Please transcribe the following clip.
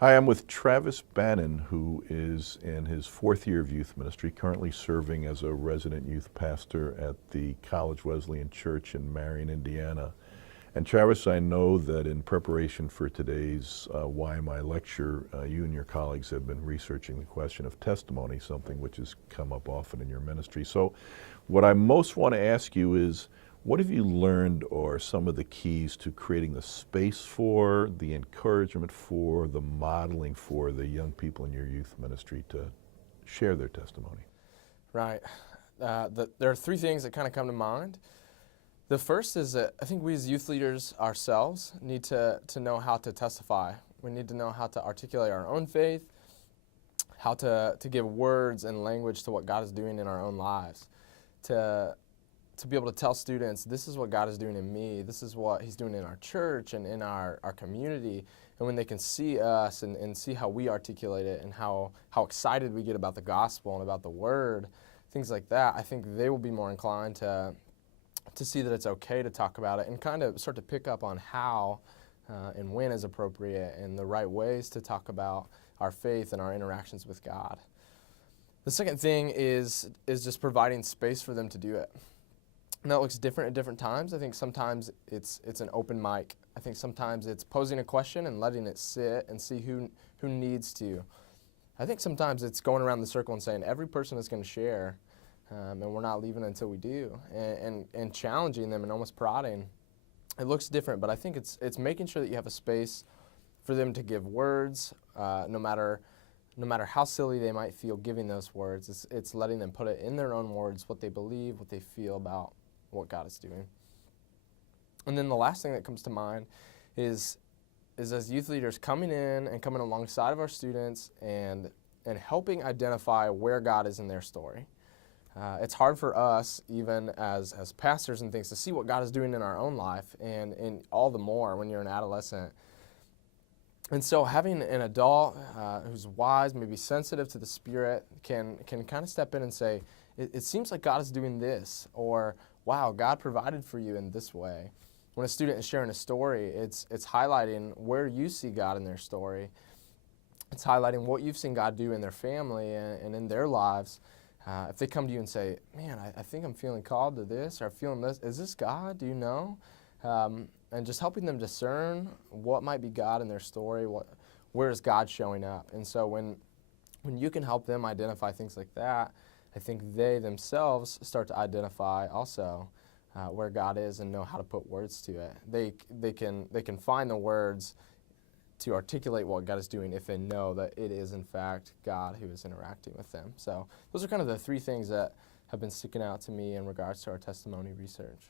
Hi, I'm with Travis Bannon, who is in his fourth year of youth ministry, currently serving as a resident youth pastor at the College Wesleyan Church in Marion, Indiana. And Travis, I know that in preparation for today's YMI lecture, you and your colleagues have been researching the question of testimony, something which has come up often in your ministry. So what I most want to ask you is, what have you learned or some of the keys to creating the space for, the encouragement for, the modeling for the young people in your youth ministry to share their testimony? Right. There are three things that kind of come to mind. The first is that I think we as youth leaders ourselves need to know how to testify. We need to know how to articulate our own faith, how to give words and language to what God is doing in our own lives, to be able to tell students, this is what God is doing in me, this is what He's doing in our church and in our community. And when they can see us and see how we articulate it and how excited we get about the gospel and about the word, things like that, I think they will be more inclined to see that it's okay to talk about it and kind of start to pick up on how and when is appropriate and the right ways to talk about our faith and our interactions with God. The second thing is just providing space for them to do it. And that looks different at different times. I think sometimes it's an open mic. I think sometimes it's posing a question and letting it sit and see who needs to. I think sometimes it's going around the circle and saying every person is going to share, and we're not leaving until we do, and challenging them and almost prodding. It looks different, but I think it's making sure that you have a space for them to give words, no matter how silly they might feel giving those words. It's letting them put it in their own words, what they believe, what they feel about what God is doing. And then the last thing that comes to mind is as youth leaders coming in and coming alongside of our students and helping identify where God is in their story. It's hard for us, even as pastors and things, to see what God is doing in our own life, and all the more when you're an adolescent. And so having an adult who's wise, maybe sensitive to the Spirit, can kind of step in and say, it seems like God is doing this, or wow, God provided for you in this way. When a student is sharing a story, it's highlighting where you see God in their story. It's highlighting what you've seen God do in their family and in their lives. If they come to you and say, man, I think I'm feeling called to this, or I'm feeling this, is this God? Do you know? And just helping them discern what might be God in their story, where is God showing up. And so when you can help them identify things like that, I think they themselves start to identify also where God is and know how to put words to it. They can find the words to articulate what God is doing if they know that it is in fact God who is interacting with them. So those are kind of the three things that have been sticking out to me in regards to our testimony research.